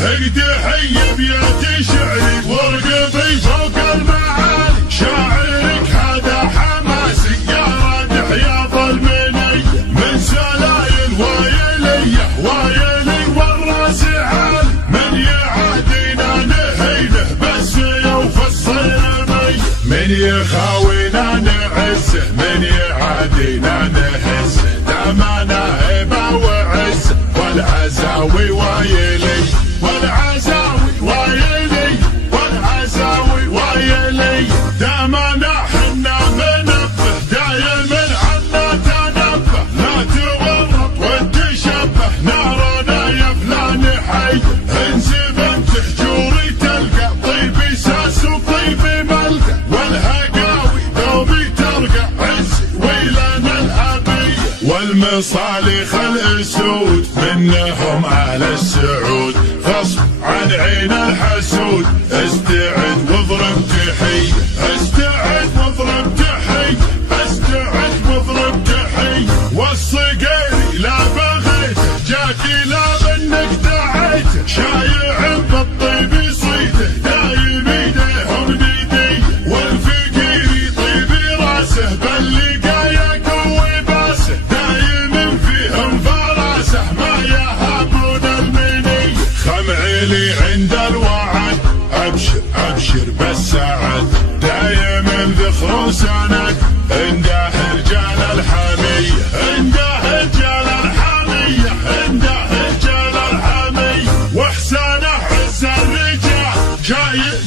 تحية بيات شعري وارقبي فوق المعالي، شاعرك هذا حماسي يا رادح يا ظلمني، من سلايل وايليه وايلي والراس عالي، من يعادينا نهينه بس يوفى الصيامي، من يخاوينا نعزه من يعادينا نهزه، دامنا هبه وعزه والعزاوي وايلي والعزاوي وايلي والعزاوي وايلي، دامنا حنا منبه دايما عنا تنبه، لا تورط وتشبه نارنا يا فلان حي، انزبن تحجوري تلقى طيبي ساس وطيبي ملقى، والهقاوي دوبي ترقى عزي ويلنا الابي، والمصالح الاسود منهم على السعود، غصب عن عين الحسود استعد واضرب تحية، استعد واضرب تحية، استعد واضرب تحية، والصقيري لا بغيته جاكي لا منك دعيته، شايع بالطيب يصيده دايم ايديهم ندية، والفقيري طيب راسه باللقايا قوي باسه، دايم فيهم فراسه ما يهابون المني، خمعيلي عند الوعد ابشر ابشر بالسعد، دايم ذخر وسند عنده رجال الحميه، عنده رجال الحميه، عنده رجال الحميه، واحسانه عز الرجال شايل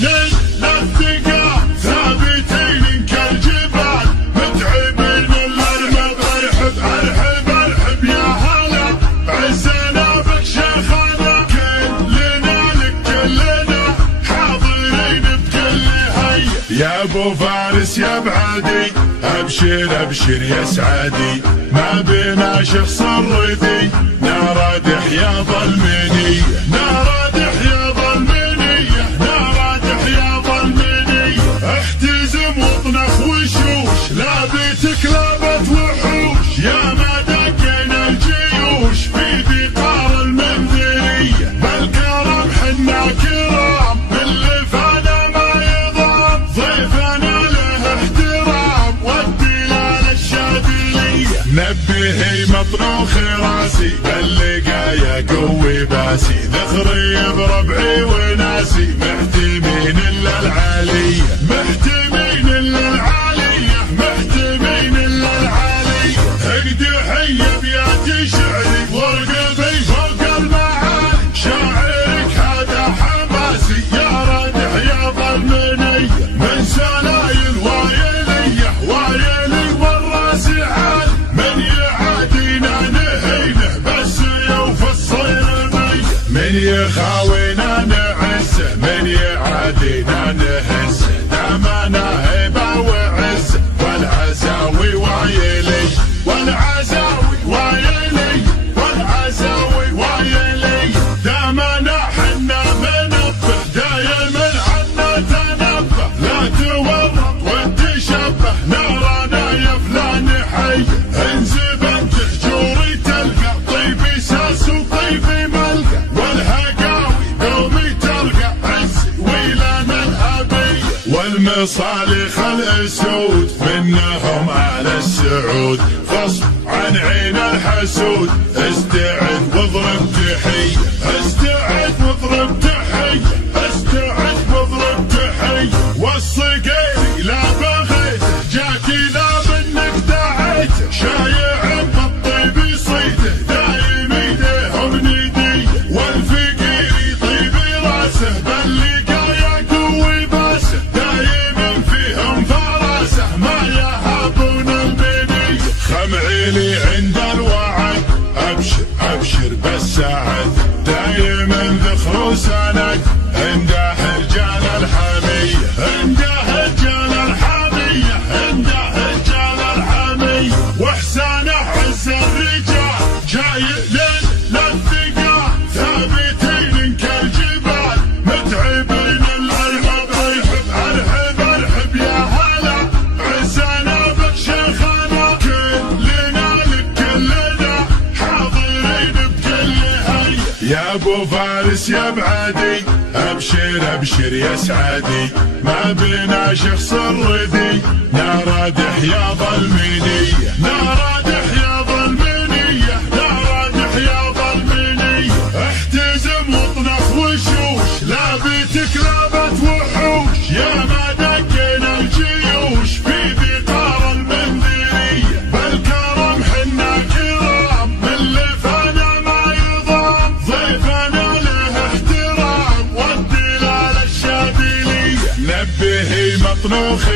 للثقال، ثابتين كالجبال متعبين للمرمى، ارحب ارحب ارحب يا هلا عزنا بك شيخنا، كلنا لك كلنا حاضرين بكل هي، يا ابو فارس يا بعدي ابشر ابشر يا سعدي، ما بينا شخص الردي نارادح يا ظلمني، نارادح يا ظلمني، نارادح يا ظلمني، احتزم واطنخ وشوش لابتك لابت وحوش، يا ما دقنا الجيوش في بقار المنذريه، بالكرم حنا كرام اللي فانا ما يضام، ضيفنا له احترام والدلال الشاذليه، نبهي مطروخ راسي باللقايا قوي باسي، ذخري بربعي وناسي محتمين الا العاليه، محتمين الا العاليه، محتمين الا العاليه، تحية بيات شعري وارقبي فوق المعالي، شاعرك هذا حماسي يا رادح يا ظلمني، من سلايل وايليه وايلي والراس عالي، من يعادينا نهينه بس يوفى الصيامي، من يخاوينا نعزه من يعادينا نهزه، دامنا هبه وعزه والعزاوي وايلي والعزاوي وايلي والعزاوي وايلي، دامنا حنا منبه دايما عنا تنبه، لا تورط وتشبه نارنا يا فلان حي، انزبن تحجوري تلقى طيبي ساس وطيبي ملقى، والهقاوي دومي ترقى عزي ويلنا الابي، والمصالح الاسود منهم على السعود، غصب عن عين الحسود استعد واضرب تحية، استعد واضرب تحية، استعد واضرب تحية، والصقيري لا بغيته جاكي لا منك دعيته، شايع بالطيب يصيده دايم ايديهم ندية، والفقيري طيب راسه باللقايا قوي باسه، دايم فيهم فراسه ما يهابون المني، خمعيلي عند الوعد ابشر ابشر بالسعد، دايما ذخر وسند عنده رجال الحميه، عنده رجال الحميه، عنده رجال الحميه، واحسانه عز الرجال شايل للثقال، ثابتين كالجبال متعبين الارحب، ارحب ارحب ارحب يا هلا عزنا بك شيخنا، كلنا لك كلنا حاضرين بكل هي، يا ابو فارس يا بعدي، ابشر ابشر يا سعدي، ما بنا شخص الردي، نار دحيا ظلمنية، نار دحيا ظلمنية، نار دحيا ظلمنية. احتزم واطنخ وشوش، لابتك لابت وحوش، يا ما دقنا الجيوش في بقار المندرية. بالكرم حنا كرام، من لفنا ما يضام، ضيفنا له احترام، والدلال الشاذلية. نبهي مطنوخ